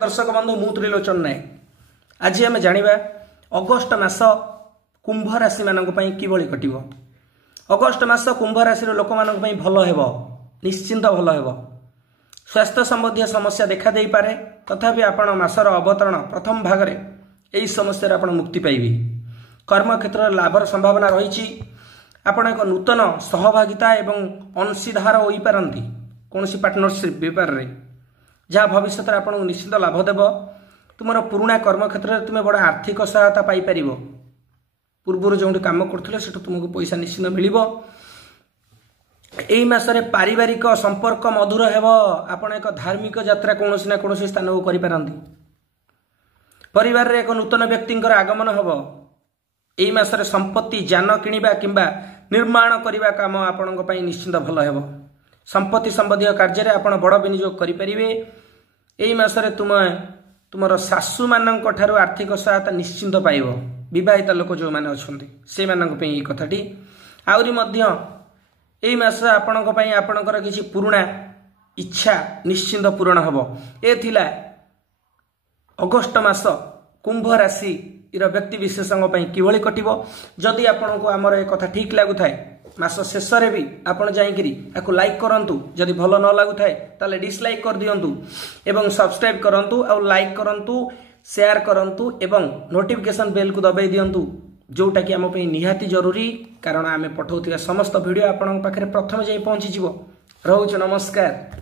दर्शक बंधु मु त्रिलोचन नायक आज आम जाना अगस्ट मास कुंभ राशि मान किभली कटिब। अगस्ट मास कुंभ राशि लोक मान भल हेब, निश्चिंत भल हेब। स्वास्थ्य संबंधी समस्या देखा दे पारे, तथापि आपण मासर अवतरण प्रथम भाग में यही समस्या आपण मुक्ति पाइबे। कर्म क्षेत्र लाभर संभावना रही। आपण एक नूतन सहभागिता एवं अंशीधार हो पारती कौन पार्टनरशिप व्यापार रे, जहाँ भविष्य में आपको निश्चित लाभ देव। तुम पुराणा कर्म क्षेत्र में तुम बड़ा आर्थिक सहायता पाइपर। पूर्व जो कम कर तुमको पैसा निश्चित मिल। यही मसरे पारिवारिक संपर्क मधुर हेब। आपण एक धार्मिक यात्रा कौन ना कौन स्थान को करिपारंती। परिवार रे एक नूतन व्यक्ति आगमन हेब। यही मसरे संपत्ति जान किणवा किंबा निर्माण करने काम आपण निश्चित भल हेब। संपत्ति संबंधी कार्य में आपण बड़ विनियोग करें। यही मसरे तुमर सासू मान आर्थिक सहायता निश्चिंत पाइब। विवाहिता लोक जो मैंने अच्छा से यही कथाटी आहरी यही मस आपणकर किसी पुराणा इच्छा निश्चिंत पूरण हम। ये थिला अगस्ट मास कुंभ राशि व्यक्ति विशेषों किभली कटिब। जदि आपन को आमर एक कथा ठीक लगु थाए मास शेष में भी आपड़ जाकि लाइक करंतु। जदि भल न लगु थाए ताले डिसलाइक कर दियंतु एवं सब्सक्राइब करंतु और लाइक करंतु, शेयर करंतु एवं नोटिफिकेशन बेल को दबाई दियंतु, जोटा कि आम निहाती जरूरी। कारण आम पठाउथिबा समस्त वीडियो आपन पाखरे प्रथम जाई पहुंची जिवो। रहउछ नमस्कार।